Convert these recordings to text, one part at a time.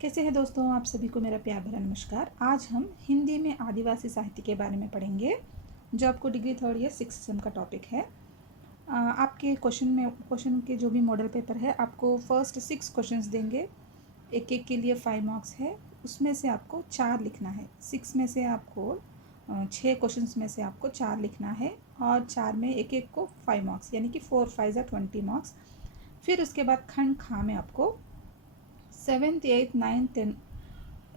कैसे हैं दोस्तों, आप सभी को मेरा प्यार भरा नमस्कार। आज हम हिंदी में आदिवासी साहित्य के बारे में पढ़ेंगे, जो आपको degree third year six same का टॉपिक है। आपके क्वेश्चन के जो भी मॉडल पेपर है, आपको फर्स्ट 6 क्वेश्चंस देंगे। एक एक के लिए 5 मार्क्स है। उसमें से आपको 4 लिखना है। 6 में से आपको 6 क्वेश्चंस में से आपको 4 लिखना है, और 4 में एक एक को 5 मार्क्स, यानी कि 4 5 20 मार्क्स। फिर उसके बाद खंड खा में आपको 7th 8th 9th 10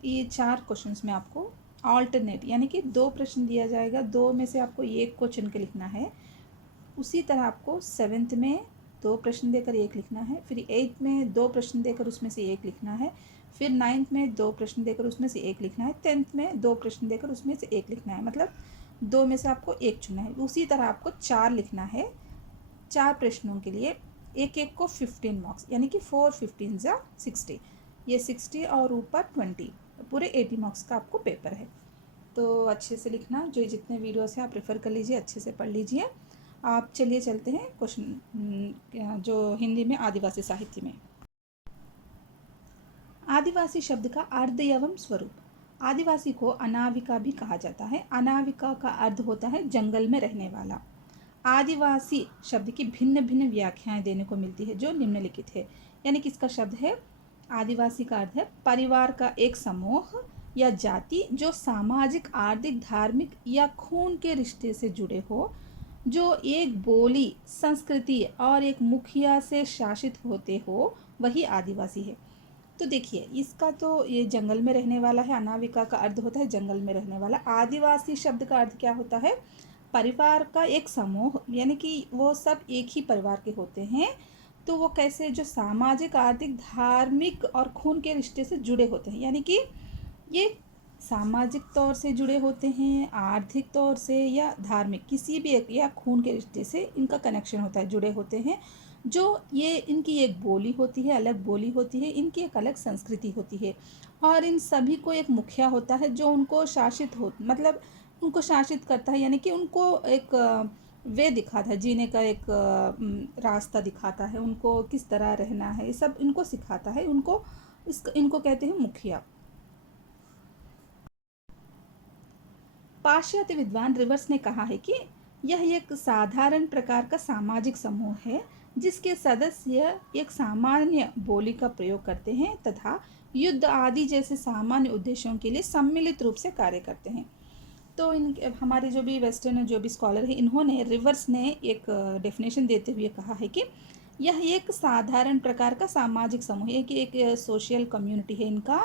ये 4 क्वेश्चंस में आपको ऑल्टरनेट यानी कि 2 प्रश्न दिया जाएगा। 2 में से आपको एक को चुन के लिखना है। उसी तरह आपको 7th में 2 प्रश्न देकर एक लिखना है, फिर 8th में 2 प्रश्न देकर उसमें से एक लिखना है, फिर 9th में 2 प्रश्न देकर उसमें से एक लिखना है, 10th में 2 प्रश्न देकर उसमें से एक लिखना है। मतलब 2 में से आपको एक चुनना है। उसी तरह आपको 4 लिखना है। 4 प्रश्नों के लिए एक एक को 15 मार्क्स, यानी कि 4 15 जा 60। ये 60 और ऊपर 20, पूरे 80 मार्क्स का आपको पेपर है। तो अच्छे से लिखना, जो जितने वीडियोस हैं आप रेफ़र कर लीजिए, अच्छे से पढ़ लीजिए। आप चलिए चलते हैं क्वेश्चन जो हिंदी में आदिवासी साहित्य में। आदिवासी शब्द का अर्थ एवं स्वरूप। आदिवासी को अनाविका भी कहा जाता है। अनाविका का अर्थ होता है जंगल में रहने वाला। आदिवासी शब्द की भिन्न भिन्न व्याख्याएं देने को मिलती है, जो निम्नलिखित है। यानी कि इसका शब्द है, आदिवासी का अर्थ है परिवार का एक समूह या जाति जो सामाजिक, आर्थिक, धार्मिक या खून के रिश्ते से जुड़े हो, जो एक बोली, संस्कृति और एक मुखिया से शासित होते हो, वही आदिवासी है। तो देखिए, इसका तो ये जंगल में रहने वाला है। अनाविका का अर्थ होता है जंगल में रहने वाला। आदिवासी शब्द का अर्थ क्या होता है? परिवार का एक समूह, यानी कि वो सब एक ही परिवार के होते हैं। तो वो कैसे? जो सामाजिक, आर्थिक, धार्मिक और खून के रिश्ते से जुड़े होते हैं। यानी कि ये सामाजिक तौर से जुड़े होते हैं, आर्थिक तौर से या धार्मिक, किसी भी एक, या खून के रिश्ते से इनका कनेक्शन होता है, जुड़े होते हैं। जो ये इनकी एक बोली होती है, अलग बोली होती है, इनकी एक अलग संस्कृति होती है, और इन सभी को एक मुखिया होता है जो उनको शासित हो, मतलब उनको शासित करता है, यानी कि उनको एक वे दिखाता है, जीने का एक रास्ता दिखाता है, उनको किस तरह रहना है, ये सब इनको सिखाता है। इनको कहते हैं मुखिया। पाश्चात्य विद्वान रिवर्स ने कहा है कि यह एक साधारण प्रकार का सामाजिक समूह है, जिसके सदस्य एक सामान्य बोली का प्रयोग करते हैं तथा युद्ध आदि जैसे सामान्य उद्देश्यों के लिए सम्मिलित रूप से कार्य करते हैं। तो इन हमारे जो भी वेस्टर्न जो भी स्कॉलर है, इन्होंने रिवर्स ने एक डेफिनेशन देते हुए कहा है कि यह एक साधारण प्रकार का सामाजिक समूह है, कि एक सोशल कम्युनिटी है इनका,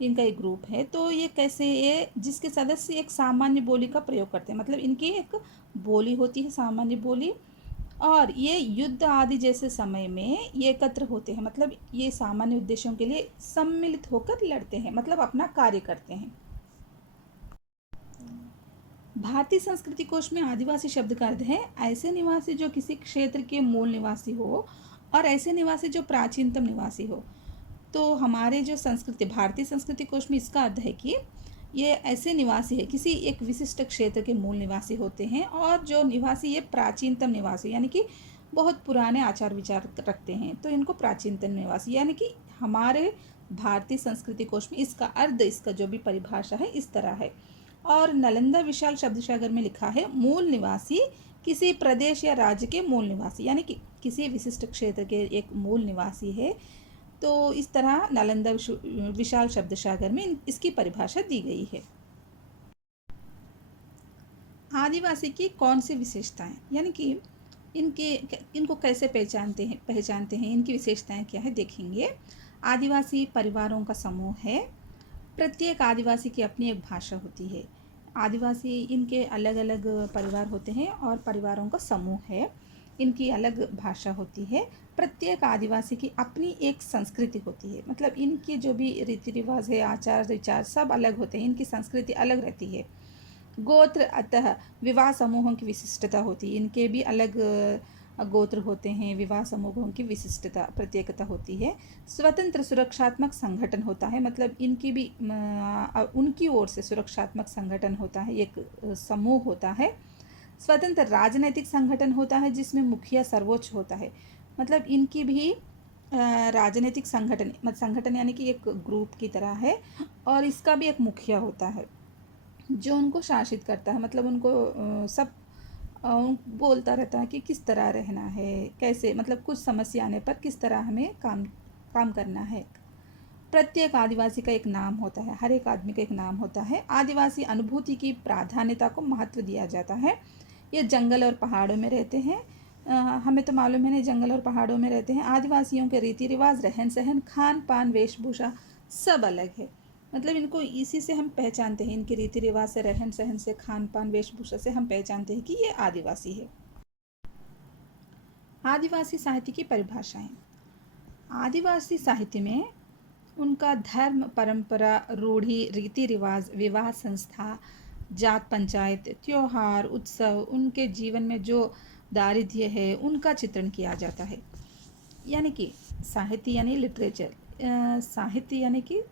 इनका एक ग्रुप है। तो ये कैसे? ये जिसके सदस्य एक सामान्य बोली का प्रयोग करते हैं, मतलब इनकी एक बोली होती है, सामान्य बोली, और ये युद्ध आदि जैसे समय में ये एकत्र होते हैं, मतलब ये सामान्य उद्देश्यों के लिए सम्मिलित होकर लड़ते हैं, मतलब अपना कार्य करते हैं। भारतीय संस्कृति कोश में आदिवासी शब्द का अर्थ है ऐसे निवासी जो किसी क्षेत्र के मूल निवासी हो, और ऐसे निवासी जो प्राचीनतम निवासी हो। तो हमारे जो संस्कृति, भारतीय संस्कृति कोश में इसका अर्थ है कि ये ऐसे निवासी है, किसी एक विशिष्ट क्षेत्र के मूल निवासी होते हैं, और जो निवासी ये प्राचीनतम निवासी, यानी कि बहुत पुराने आचार विचार रखते हैं, तो इनको प्राचीनतम निवासी, यानी कि हमारे भारतीय संस्कृति कोश में इसका अर्थ, इसका जो भी परिभाषा है, इस तरह है। और नालंदा विशाल शब्द सागर में लिखा है, मूल निवासी किसी प्रदेश या राज्य के मूल निवासी, यानी कि किसी विशिष्ट क्षेत्र के एक मूल निवासी है। तो इस तरह नालंदा विशाल शब्द सागर में इसकी परिभाषा दी गई है। आदिवासी की कौन सी विशेषताएं, यानी कि इनको कैसे पहचानते हैं, इनकी विशेषताएं क्या है, देखेंगे। आदिवासी परिवारों का समूह है। प्रत्येक आदिवासी की अपनी एक भाषा होती है। आदिवासी, इनके अलग अलग परिवार होते हैं और परिवारों का समूह है, इनकी अलग भाषा होती है। प्रत्येक आदिवासी की अपनी एक संस्कृति होती है, मतलब इनकी जो भी रीति रिवाज है, आचार विचार सब अलग होते हैं, इनकी संस्कृति अलग रहती है। गोत्र, अतः विवाह समूहों की विशिष्टता होती है, इनके भी अलग गोत्र होते हैं, विवाह समूहों की विशिष्टता, प्रत्येकता होती है। स्वतंत्र सुरक्षात्मक संगठन होता है, मतलब इनकी भी उनकी ओर से सुरक्षात्मक संगठन होता है, एक समूह होता है। स्वतंत्र राजनैतिक संगठन होता है, जिसमें मुखिया सर्वोच्च होता है, मतलब इनकी भी राजनीतिक संगठन, मतलब संगठन यानी कि एक ग्रुप की तरह है, और इसका भी एक मुखिया होता है जो उनको शासित करता है, मतलब उनको सब बोलता रहता है कि किस तरह रहना है, कैसे, मतलब कुछ समस्या आने पर किस तरह हमें काम काम करना है। प्रत्येक आदिवासी का एक नाम होता है, हर एक आदमी का एक नाम होता है। आदिवासी अनुभूति की प्राधान्यता को महत्व दिया जाता है। ये जंगल और पहाड़ों में रहते हैं। हमें तो मालूम है नहीं, जंगल और पहाड़ों में रहते हैं। आदिवासियों के रीति रिवाज, रहन सहन, खान पान, वेशभूषा सब अलग है। मतलब इनको इसी से हम पहचानते हैं, इनके रीति रिवाज से, रहन सहन से, खान पान, वेशभूषा से हम पहचानते हैं कि ये आदिवासी है। आदिवासी साहित्य की परिभाषाएं। आदिवासी साहित्य में उनका धर्म, परंपरा, रूढ़ी, रीति रिवाज, विवाह संस्था, जात पंचायत, त्योहार, उत्सव, उनके जीवन में जो दारिद्र्य है उनका चित्रण किया जाता है। यानी कि साहित्य यानी लिटरेचर, साहित्य यानी कि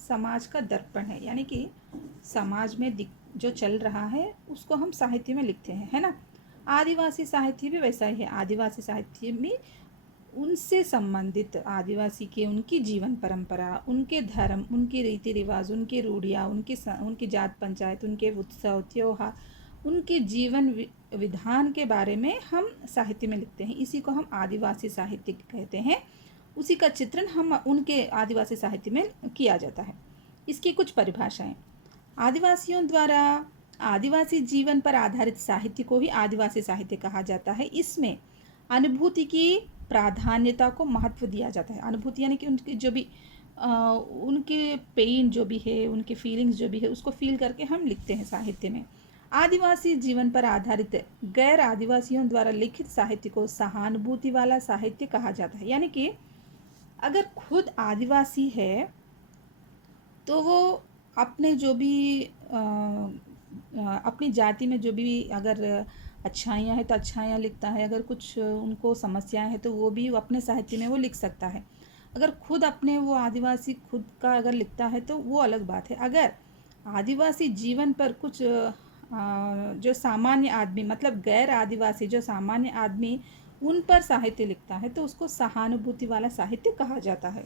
समाज का दर्पण है, यानी कि समाज में जो चल रहा है उसको हम साहित्य में लिखते हैं, है ना। आदिवासी साहित्य भी वैसा ही है। आदिवासी साहित्य में उनसे संबंधित आदिवासी के, उनकी जीवन परंपरा, उनके धर्म, उनके रीति रिवाज, उनकी रूढ़ियाँ, उनकी जात पंचायत, उनके उत्सव, त्योहार, उनके जीवन विधान के बारे में हम साहित्य में लिखते हैं। इसी को हम आदिवासी साहित्य कहते हैं। उसी का चित्रण हम उनके आदिवासी साहित्य में किया जाता है। इसकी कुछ परिभाषाएं। आदिवासियों द्वारा आदिवासी जीवन पर आधारित साहित्य को ही आदिवासी साहित्य कहा जाता है। इसमें अनुभूति की प्राधान्यता को महत्व दिया जाता है। अनुभूति यानी कि उनकी जो भी उनके पेन जो भी है, उनके फीलिंग्स जो भी है, उसको फील करके हम लिखते हैं साहित्य में। आदिवासी जीवन पर आधारित गैर आदिवासियों द्वारा लिखित साहित्य को सहानुभूति वाला साहित्य कहा जाता है। यानी कि अगर खुद आदिवासी है तो वो अपने जो भी अपनी जाति में जो भी अगर अच्छाइयाँ हैं तो अच्छाइयाँ लिखता है, अगर कुछ उनको समस्याएं हैं तो वो भी अपने साहित्य में वो लिख सकता है। अगर खुद अपने वो आदिवासी खुद का अगर लिखता है तो वो अलग बात है। अगर आदिवासी जीवन पर कुछ जो सामान्य आदमी, मतलब गैर आदिवासी जो सामान्य आदमी, उन पर साहित्य लिखता है तो उसको सहानुभूति वाला साहित्य कहा जाता है।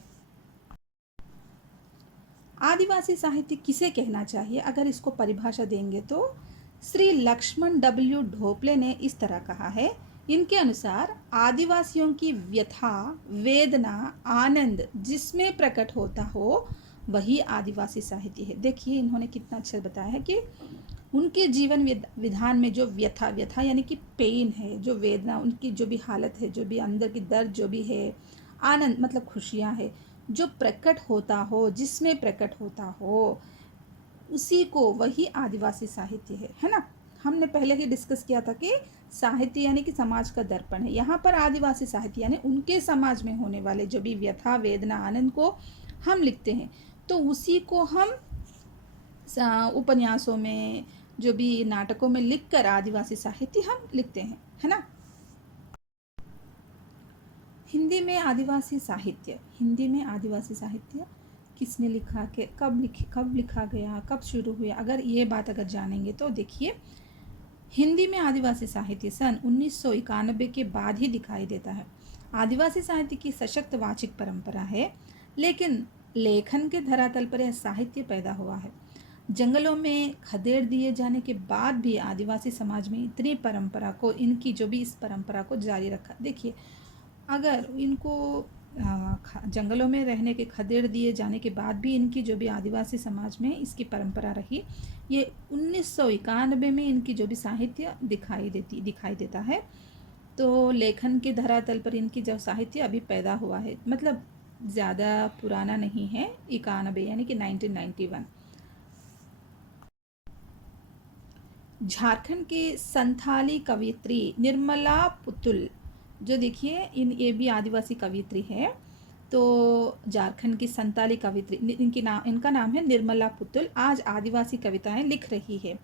आदिवासी साहित्य किसे कहना चाहिए, अगर इसको परिभाषा देंगे तो श्री लक्ष्मण डब्ल्यू ढोपले ने इस तरह कहा है। इनके अनुसार आदिवासियों की व्यथा, वेदना, आनंद जिसमें प्रकट होता हो वही आदिवासी साहित्य है। देखिए इन्होंने कितना अच्छा बताया है कि उनके जीवन विधान में जो व्यथा, व्यथा यानी कि पेन है, जो वेदना, उनकी जो भी हालत है, जो भी अंदर की दर्द जो भी है, आनंद मतलब खुशियाँ है, जो प्रकट होता हो, जिसमें प्रकट होता हो, उसी को वही आदिवासी साहित्य है ना। हमने पहले ही डिस्कस किया था कि साहित्य यानी कि समाज का दर्पण है। यहाँ पर आदिवासी साहित्य यानी उनके समाज में होने वाले जो भी व्यथा, वेदना, आनंद को हम लिखते हैं, तो उसी को हम उपन्यासों में, जो भी नाटकों में लिखकर आदिवासी साहित्य हम लिखते हैं, है ना। हिंदी में आदिवासी साहित्य, हिंदी में आदिवासी साहित्य किसने लिखा, के कब लिखा गया, कब शुरू हुआ, अगर ये बात अगर जानेंगे तो देखिए हिंदी में आदिवासी साहित्य सन 1991 के बाद ही दिखाई देता है। आदिवासी साहित्य की सशक्त वाचिक परंपरा है, लेकिन लेखन के धरातल पर यह साहित्य पैदा हुआ है। जंगलों में खदेड़ दिए जाने के बाद भी आदिवासी समाज में इतनी परंपरा को, इनकी जो भी इस परंपरा को जारी रखा। देखिए अगर इनको जंगलों में रहने के खदेड़ दिए जाने के बाद भी इनकी जो भी आदिवासी समाज में इसकी परंपरा रही, ये 1991 में इनकी जो भी साहित्य दिखाई देता है। तो लेखन के धरातल पर इनकी जो साहित्य अभी पैदा हुआ है, मतलब ज़्यादा पुराना नहीं है, 91 यानी कि 1991। झारखंड के संथाली कवियत्री निर्मला पुतुल, जो देखिए ये भी आदिवासी कवियत्री है। तो झारखंड की संताली कवियत्री, इनका नाम है निर्मला पुतुल, आज आदिवासी कविताएं लिख रही है।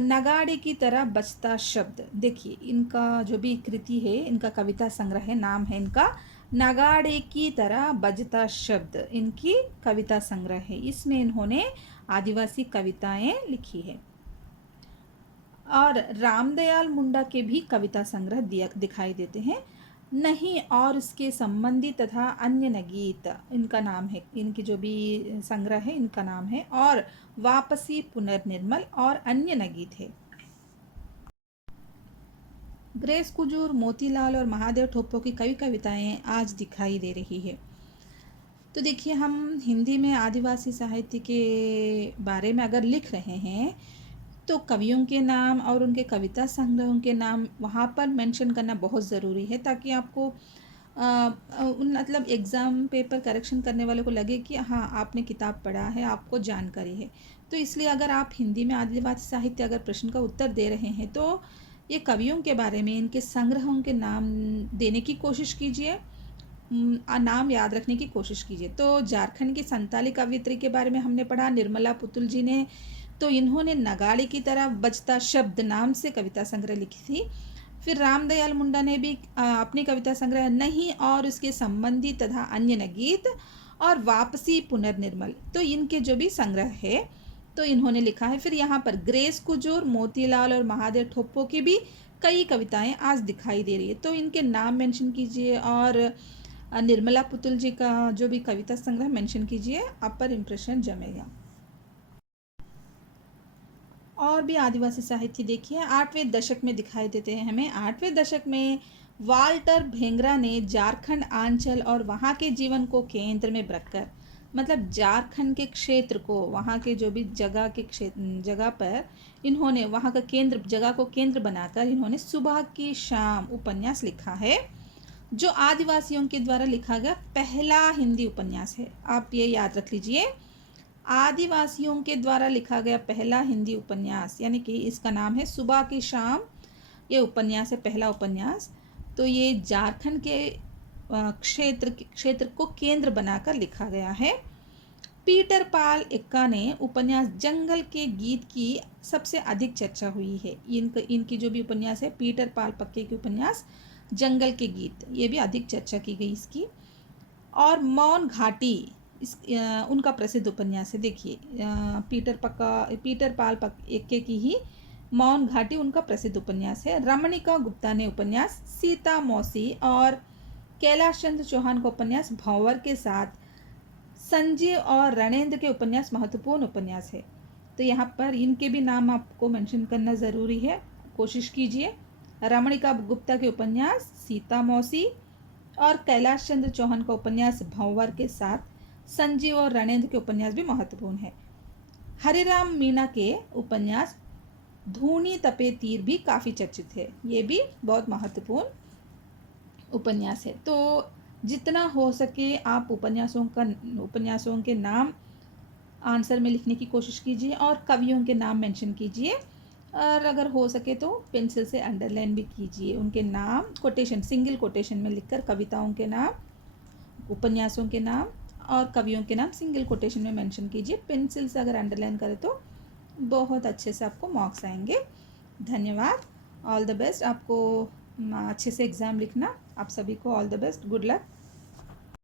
नगाड़े की तरह बजता शब्द, देखिए इनका जो भी कृति है, इनका कविता संग्रह है, नाम है इनका नगाड़े की तरह बजता शब्द, इनकी कविता संग्रह है। इसमें इन्होंने आदिवासी कविताएं लिखी है। और रामदयाल मुंडा के भी कविता संग्रह दिखाई देते हैं। नहीं और इसके संबंधी तथा अन्य नगीत इनका नाम है, इनकी जो भी संग्रह है इनका नाम है। और वापसी, पुनर्निर्मल और अन्य नगीत है। ग्रेस कुजूर, मोतीलाल और महादेव ठोप्पो की कई कविताएं आज दिखाई दे रही है। तो देखिए, हम हिंदी में आदिवासी साहित्य के बारे में अगर लिख रहे हैं तो कवियों के नाम और उनके कविता संग्रहों के नाम वहाँ पर मेंशन करना बहुत ज़रूरी है, ताकि आपको उन मतलब एग्ज़ाम पेपर करेक्शन करने वाले को लगे कि हाँ, आपने किताब पढ़ा है, आपको जानकारी है। तो इसलिए अगर आप हिंदी में आदिवासी साहित्य अगर प्रश्न का उत्तर दे रहे हैं तो ये कवियों के बारे में, इनके संग्रहों के नाम देने की कोशिश कीजिए, नाम याद रखने की कोशिश कीजिए। तो झारखंड की संताली कवियत्री के बारे में हमने पढ़ा, निर्मला पुतुल जी ने। तो इन्होंने नगाड़े की तरह बजता शब्द नाम से कविता संग्रह लिखी थी। फिर रामदयाल मुंडा ने भी अपनी कविता संग्रह नहीं और उसके संबंधी तथा अन्य नगीत और वापसी, पुनर्निर्मल, तो इनके जो भी संग्रह है तो इन्होंने लिखा है। फिर यहाँ पर ग्रेस कुजूर, मोतीलाल और महादेव ठोप्पो की भी कई कविताएं आज दिखाई दे रही है, तो इनके नाम मेंशन कीजिए। और निर्मला पुतुल जी का जो भी कविता संग्रह मेंशन कीजिए, आप पर इम्प्रेशन जमेगा। और भी आदिवासी साहित्य देखिए, 8वें दशक में दिखाई देते हैं हमें। 8वें दशक में वाल्टर भेंगरा ने झारखंड आंचल और वहाँ के जीवन को केंद्र में रखकर, मतलब झारखंड के क्षेत्र को, वहाँ के जो भी जगह के जगह पर इन्होंने वहाँ का केंद्र, जगह को केंद्र बनाकर इन्होंने सुबह की शाम उपन्यास लिखा है, जो आदिवासियों के द्वारा लिखा गया पहला हिंदी उपन्यास है। आप ये याद रख लीजिए, आदिवासियों के द्वारा लिखा गया पहला हिंदी उपन्यास, यानी कि इसका नाम है सुबह की शाम। ये उपन्यास है, पहला उपन्यास। तो ये झारखंड के क्षेत्र को केंद्र बनाकर लिखा गया है। पीटर पाल एक्का ने उपन्यास जंगल के गीत की सबसे अधिक चर्चा हुई है। इनकी जो भी उपन्यास है, पीटर पाल पक्के की उपन्यास जंगल के गीत, ये भी अधिक चर्चा की गई इसकी। और मौन घाटी उनका प्रसिद्ध उपन्यास है। देखिए, पीटर पाल एक्के की ही मौन घाटी उनका प्रसिद्ध उपन्यास है। रमणिका गुप्ता ने उपन्यास सीता मौसी और कैलाश चंद्र चौहान का उपन्यास भंवर के साथ संजीव और रणेंद्र के उपन्यास महत्वपूर्ण उपन्यास है। तो यहाँ पर इनके भी नाम आपको मेंशन करना ज़रूरी है, कोशिश कीजिए। रमणिका गुप्ता के उपन्यास सीता मौसी और कैलाश चंद्र चौहान का उपन्यास भंवर के साथ संजीव और रणेंद्र के उपन्यास भी महत्वपूर्ण है। हरिराम मीणा के उपन्यास धूनी तपे तीर भी काफ़ी चर्चित है, ये भी बहुत महत्वपूर्ण उपन्यास है। तो जितना हो सके आप उपन्यासों के नाम आंसर में लिखने की कोशिश कीजिए और कवियों के नाम मेंशन कीजिए, और अगर हो सके तो पेंसिल से अंडरलाइन भी कीजिए उनके नाम, कोटेशन, सिंगल कोटेशन में लिखकर कविताओं के नाम, उपन्यासों के नाम और कवियों के नाम सिंगल कोटेशन में मेंशन कीजिए। पेंसिल से अगर अंडरलाइन करें तो बहुत अच्छे से आपको मार्क्स आएंगे। धन्यवाद, ऑल द बेस्ट। आपको अच्छे से एग्ज़ाम लिखना। आप सभी को all the best, good luck.